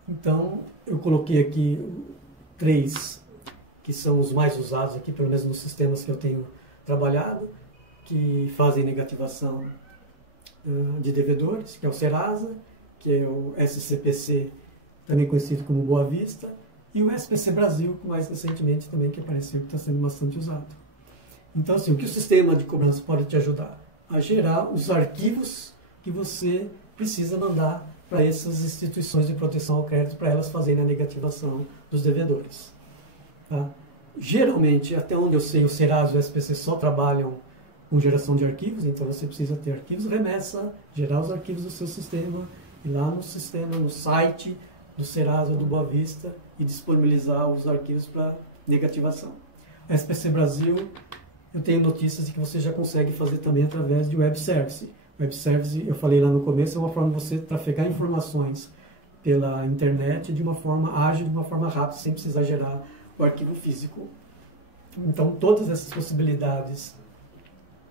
Então, eu coloquei aqui 3 que são os mais usados aqui, pelo menos nos sistemas que eu tenho trabalhado, que fazem negativação de devedores, que é o Serasa, que é o SCPC, também conhecido como Boa Vista, e o SPC Brasil, mais recentemente também, que apareceu, que está sendo bastante usado. Então, assim, o que o sistema de cobrança pode te ajudar? A gerar os arquivos que você precisa mandar para essas instituições de proteção ao crédito, para elas fazerem a negativação dos devedores. Tá? Geralmente, até onde eu sei, o Serasa e o SPC só trabalham com geração de arquivos, então você precisa ter arquivos remessa, gerar os arquivos do seu sistema, ir lá no sistema, no site do Serasa ou do Boa Vista e disponibilizar os arquivos para negativação. A SPC Brasil, eu tenho notícias de que você já consegue fazer também através de web service. Web service, eu falei lá no começo, é uma forma de você trafegar informações pela internet de uma forma ágil, de uma forma rápida, sem precisar gerar o arquivo físico. Então, todas essas possibilidades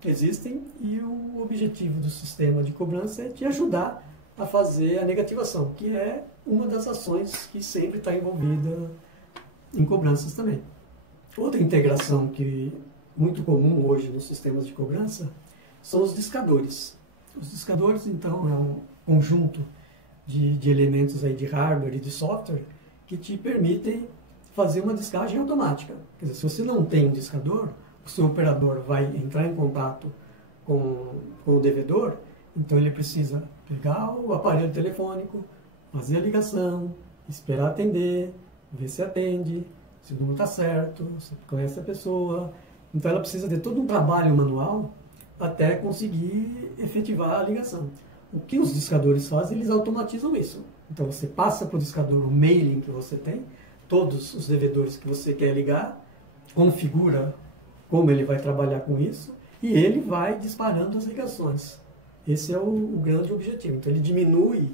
existem e o objetivo do sistema de cobrança é te ajudar a fazer a negativação, que é uma das ações que sempre está envolvida em cobranças também. Outra integração que é muito comum hoje nos sistemas de cobrança são os discadores. Os discadores, então, é um conjunto de elementos aí de hardware e de software que te permitem fazer uma descagem automática. Quer dizer, se você não tem um discador, o seu operador vai entrar em contato com o devedor, então ele precisa pegar o aparelho telefônico, fazer a ligação, esperar atender, ver se atende, se o número está certo, se conhece a pessoa. Então ela precisa de todo um trabalho manual até conseguir efetivar a ligação. O que os discadores fazem, eles automatizam isso. Então você passa para o discador o mailing que você tem, todos os devedores que você quer ligar, configura como ele vai trabalhar com isso, e ele vai disparando as ligações. Esse é o grande objetivo. Então ele diminui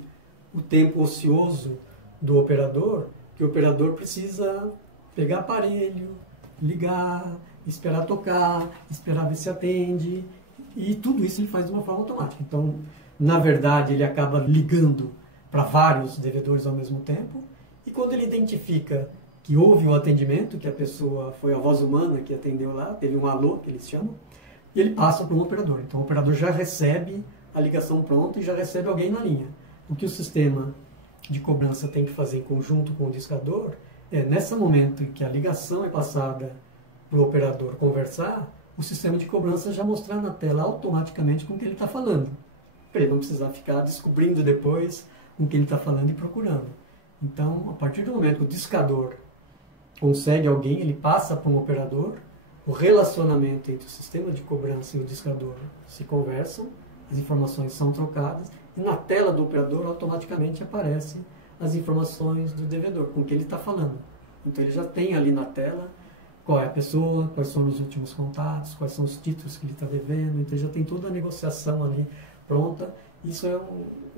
o tempo ocioso do operador, que o operador precisa pegar aparelho, ligar, esperar tocar, esperar ver se atende, e tudo isso ele faz de uma forma automática. Então, na verdade, ele acaba ligando para vários devedores ao mesmo tempo, e quando ele identifica que houve um atendimento, que a pessoa foi a voz humana que atendeu lá, teve um alô, que eles chamam, e ele passa para um operador. Então o operador já recebe a ligação pronta e já recebe alguém na linha. O que o sistema de cobrança tem que fazer em conjunto com o discador é, nesse momento em que a ligação é passada para o operador conversar, o sistema de cobrança já mostrar na tela automaticamente com o que ele está falando, para ele não precisar ficar descobrindo depois com o que ele está falando e procurando. Então, a partir do momento que o discador consegue alguém, ele passa para um operador, o relacionamento entre o sistema de cobrança e o discador se conversam, as informações são trocadas, e na tela do operador automaticamente aparecem as informações do devedor, com o que ele está falando. Então ele já tem ali na tela qual é a pessoa, quais são os últimos contatos, quais são os títulos que ele está devendo, então já tem toda a negociação ali pronta. Isso é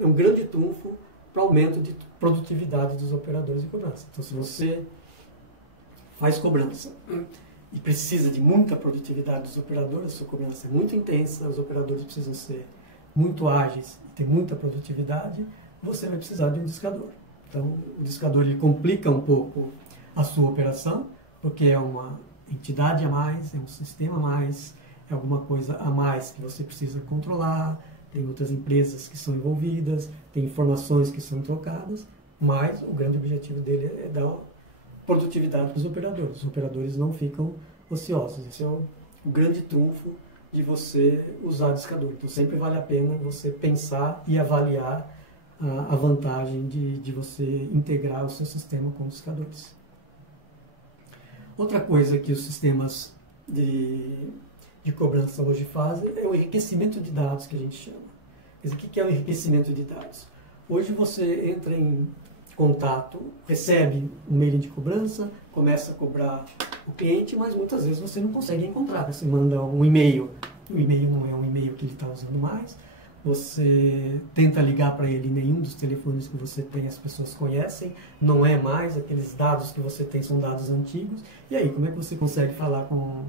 um grande trunfo para o aumento de produtividade dos operadores de cobrança. Então se você faz cobrança e precisa de muita produtividade dos operadores, a sua cobrança é muito intensa, os operadores precisam ser muito ágeis e ter muita produtividade, você vai precisar de um discador. Então, o discador ele complica um pouco a sua operação, porque é uma entidade a mais, é um sistema a mais, é alguma coisa a mais que você precisa controlar, tem outras empresas que são envolvidas, tem informações que são trocadas, mas o grande objetivo dele é dar produtividade para os operadores. Os operadores não ficam ociosos. Esse é o grande trunfo de você usar discador. Então sempre vale a pena você pensar e avaliar a vantagem de você integrar o seu sistema com discadores. Outra coisa que os sistemas de cobrança hoje fazem é o enriquecimento de dados, que a gente chama. Quer dizer, o que é o enriquecimento de dados? Hoje você entra em contato, recebe um e-mail de cobrança, começa a cobrar o cliente, mas muitas vezes você não consegue encontrar. Você manda um e-mail, o e-mail não é um e-mail que ele está usando mais, você tenta ligar para ele, nenhum dos telefones que você tem as pessoas conhecem, não é mais, aqueles dados que você tem são dados antigos, e aí como é que você consegue falar com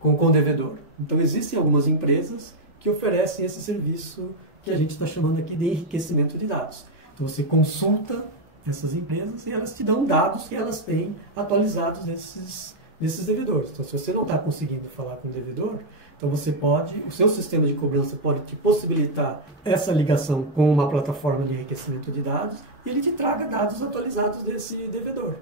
com o devedor. Então existem algumas empresas que oferecem esse serviço que a gente está chamando aqui de enriquecimento de dados. Então você consulta essas empresas e elas te dão dados que elas têm atualizados desses devedores. Então se você não está conseguindo falar com o devedor, então você pode, o seu sistema de cobrança pode te possibilitar essa ligação com uma plataforma de enriquecimento de dados e ele te traga dados atualizados desse devedor.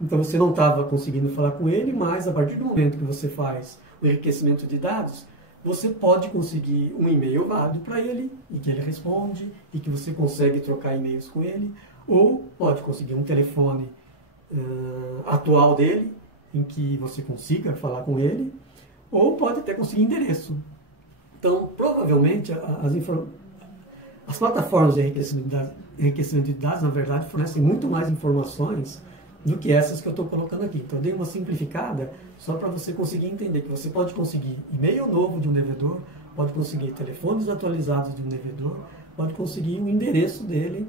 Então você não estava conseguindo falar com ele, mas a partir do momento que você faz o enriquecimento de dados, você pode conseguir um e-mail válido para ele, e que ele responde, e que você consegue trocar e-mails com ele, ou pode conseguir um telefone atual dele, em que você consiga falar com ele, ou pode até conseguir endereço. Então, provavelmente, as plataformas de enriquecimento de dados, na verdade, fornecem muito mais informações do que essas que eu estou colocando aqui. Então eu dei uma simplificada só para você conseguir entender que você pode conseguir e-mail novo de um devedor, pode conseguir telefones atualizados de um devedor, pode conseguir o endereço dele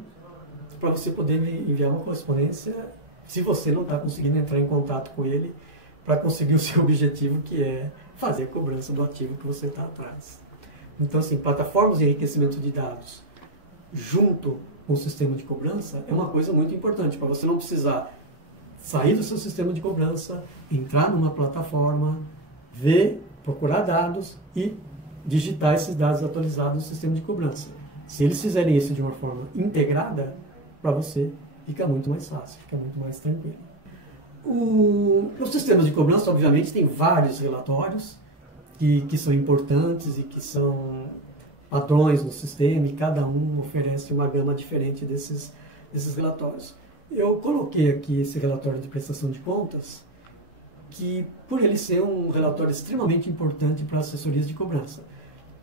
para você poder enviar uma correspondência se você não está conseguindo entrar em contato com ele para conseguir o seu objetivo, que é fazer a cobrança do ativo que você está atrás. Então, assim, plataformas de enriquecimento de dados junto com o sistema de cobrança é uma coisa muito importante para você não precisar sair do seu sistema de cobrança, entrar numa plataforma, ver, procurar dados e digitar esses dados atualizados no sistema de cobrança. Se eles fizerem isso de uma forma integrada, para você fica muito mais fácil, fica muito mais tranquilo. Os sistemas de cobrança, obviamente, tem vários relatórios que são importantes e que são padrões no sistema e cada um oferece uma gama diferente desses relatórios. Eu coloquei aqui esse relatório de prestação de contas, que por ele ser um relatório extremamente importante para assessorias de cobrança.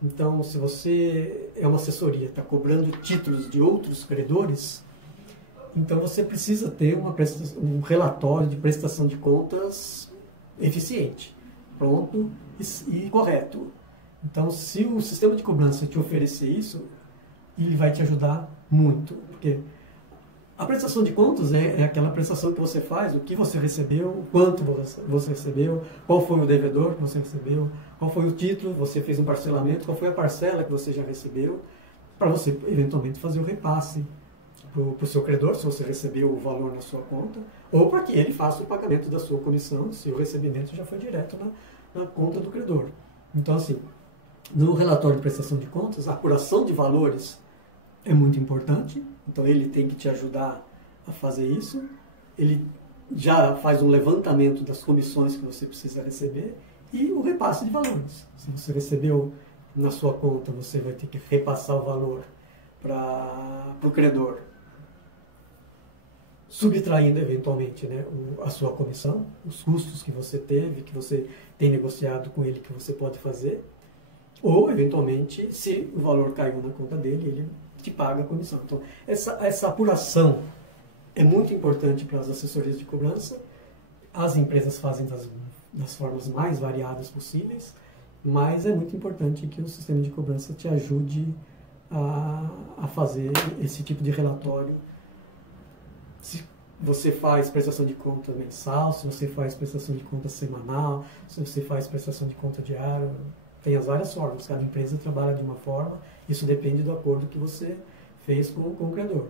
Então, se você é uma assessoria, está cobrando títulos de outros credores, então você precisa ter um relatório de prestação de contas eficiente, pronto e correto. Então, se o sistema de cobrança te oferecer isso, ele vai te ajudar muito, porque a prestação de contas é aquela prestação que você faz, o que você recebeu, quanto você recebeu, qual foi o devedor que você recebeu, qual foi o título, você fez um parcelamento, qual foi a parcela que você já recebeu, para você eventualmente fazer o repasse para o seu credor, se você recebeu o valor na sua conta, ou para que ele faça o pagamento da sua comissão, se o recebimento já foi direto na conta do credor. Então, assim, no relatório de prestação de contas, a apuração de valores é muito importante, então ele tem que te ajudar a fazer isso. Ele já faz um levantamento das comissões que você precisa receber e o repasse de valores. Se você recebeu na sua conta, você vai ter que repassar o valor para o credor, subtraindo eventualmente, né, a sua comissão, os custos que você teve, que você tem negociado com ele, que você pode fazer, ou eventualmente, se o valor caiu na conta dele, ele te paga a comissão. Então, essa apuração é muito importante para as assessorias de cobrança. As empresas fazem das formas mais variadas possíveis, mas é muito importante que o sistema de cobrança te ajude a fazer esse tipo de relatório. Se você faz prestação de conta mensal, se você faz prestação de conta semanal, se você faz prestação de conta diária, tem as várias formas, cada empresa trabalha de uma forma, isso depende do acordo que você fez com o credor.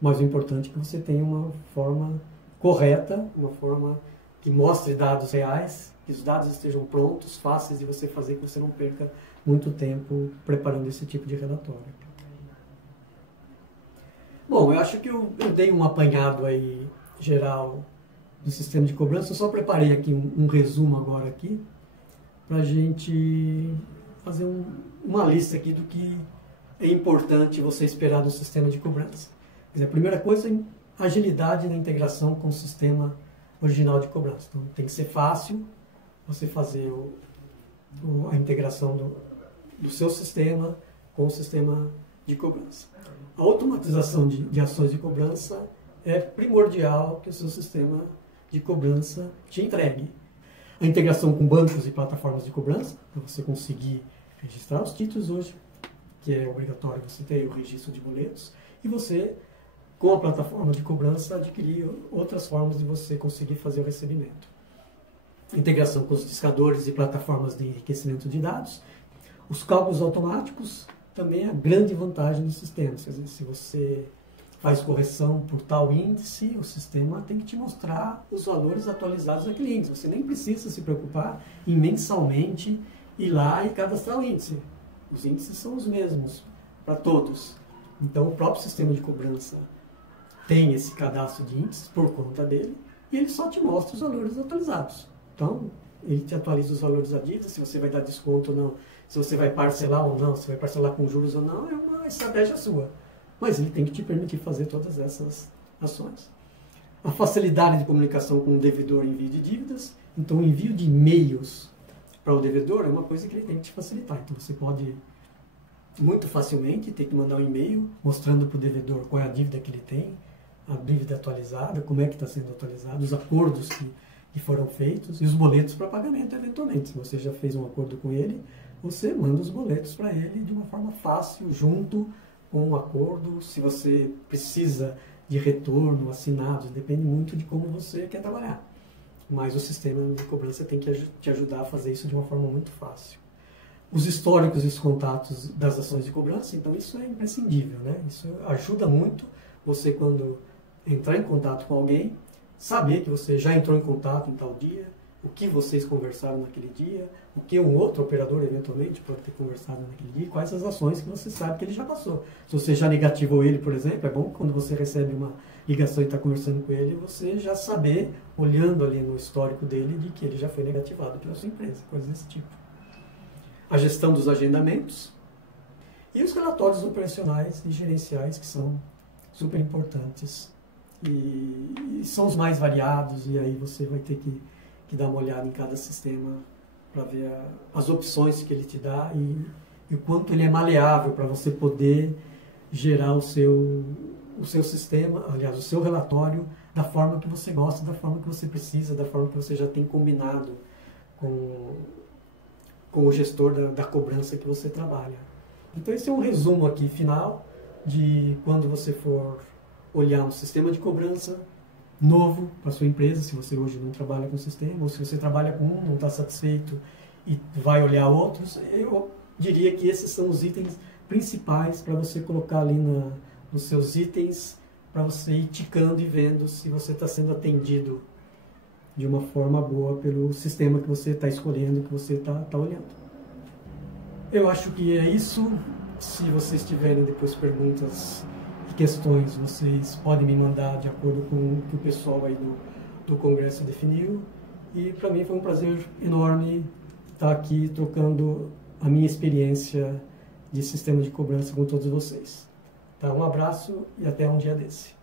Mas o importante é que você tenha uma forma correta, uma forma que mostre dados reais, que os dados estejam prontos, fáceis de você fazer, que você não perca muito tempo preparando esse tipo de relatório. Bom, eu acho que eu dei um apanhado aí geral do sistema de cobrança, eu só preparei aqui um resumo agora aqui, para a gente fazer uma lista aqui do que é importante você esperar do sistema de cobrança. Quer dizer, a primeira coisa é agilidade na integração com o sistema original de cobrança. Então, tem que ser fácil você fazer a integração do seu sistema com o sistema de cobrança. A automatização de ações de cobrança é primordial que o seu sistema de cobrança te entregue. A integração com bancos e plataformas de cobrança, para você conseguir registrar os títulos hoje, que é obrigatório você ter o registro de boletos, e você, com a plataforma de cobrança, adquirir outras formas de você conseguir fazer o recebimento. integração com os discadores e plataformas de enriquecimento de dados. Os cálculos automáticos também é a grande vantagem dos sistemas. Quer dizer, se você faz correção por tal índice, o sistema tem que te mostrar os valores atualizados daquele índice. Você nem precisa se preocupar em mensalmente ir lá e cadastrar o índice. Os índices são os mesmos para todos. Então, o próprio sistema de cobrança tem esse cadastro de índices por conta dele e ele só te mostra os valores atualizados. Então, ele te atualiza os valores da dívida, se você vai dar desconto ou não, se você vai parcelar ou não, se vai parcelar com juros ou não, é uma estratégia sua. Mas ele tem que te permitir fazer todas essas ações. A facilidade de comunicação com o devedor em envio de dívidas. Então, o envio de e-mails para o devedor é uma coisa que ele tem que te facilitar. Então, você pode muito facilmente ter que mandar um e-mail mostrando para o devedor qual é a dívida que ele tem, a dívida atualizada, como é que está sendo atualizado, os acordos que foram feitos e os boletos para pagamento, eventualmente. Se você já fez um acordo com ele, você manda os boletos para ele de uma forma fácil, junto com o acordo. Se você precisa de retorno, assinados, depende muito de como você quer trabalhar. Mas o sistema de cobrança tem que te ajudar a fazer isso de uma forma muito fácil. Os históricos e os contatos das ações de cobrança, então isso é imprescindível, né? Isso ajuda muito você, quando entrar em contato com alguém, saber que você já entrou em contato em tal dia, o que vocês conversaram naquele dia, o que um outro operador eventualmente pode ter conversado naquele dia, quais as ações que você sabe que ele já passou. Se você já negativou ele, por exemplo, é bom quando você recebe uma ligação e está conversando com ele, você já saber, olhando ali no histórico dele, de que ele já foi negativado pela sua empresa, coisas desse tipo. A gestão dos agendamentos e os relatórios operacionais e gerenciais, que são super importantes e são os mais variados, e aí você vai ter que dar uma olhada em cada sistema para ver as opções que ele te dá e o quanto ele é maleável para você poder gerar o seu sistema, aliás, o seu relatório da forma que você gosta, da forma que você precisa, da forma que você já tem combinado com o gestor da cobrança que você trabalha. Então esse é um resumo aqui final de quando você for olhar um sistema de cobrança novo para sua empresa, se você hoje não trabalha com o sistema, ou se você trabalha com um, não está satisfeito e vai olhar outros, eu diria que esses são os itens principais para você colocar ali nos seus itens, para você ir ticando e vendo se você está sendo atendido de uma forma boa pelo sistema que você está escolhendo, que você está olhando. Eu acho que é isso. Se vocês tiverem depois perguntas e questões, vocês podem me mandar de acordo com o que o pessoal aí do Congresso definiu. E para mim foi um prazer enorme estar aqui trocando a minha experiência de sistema de cobrança com todos vocês. Tá? Um abraço e até um dia desse.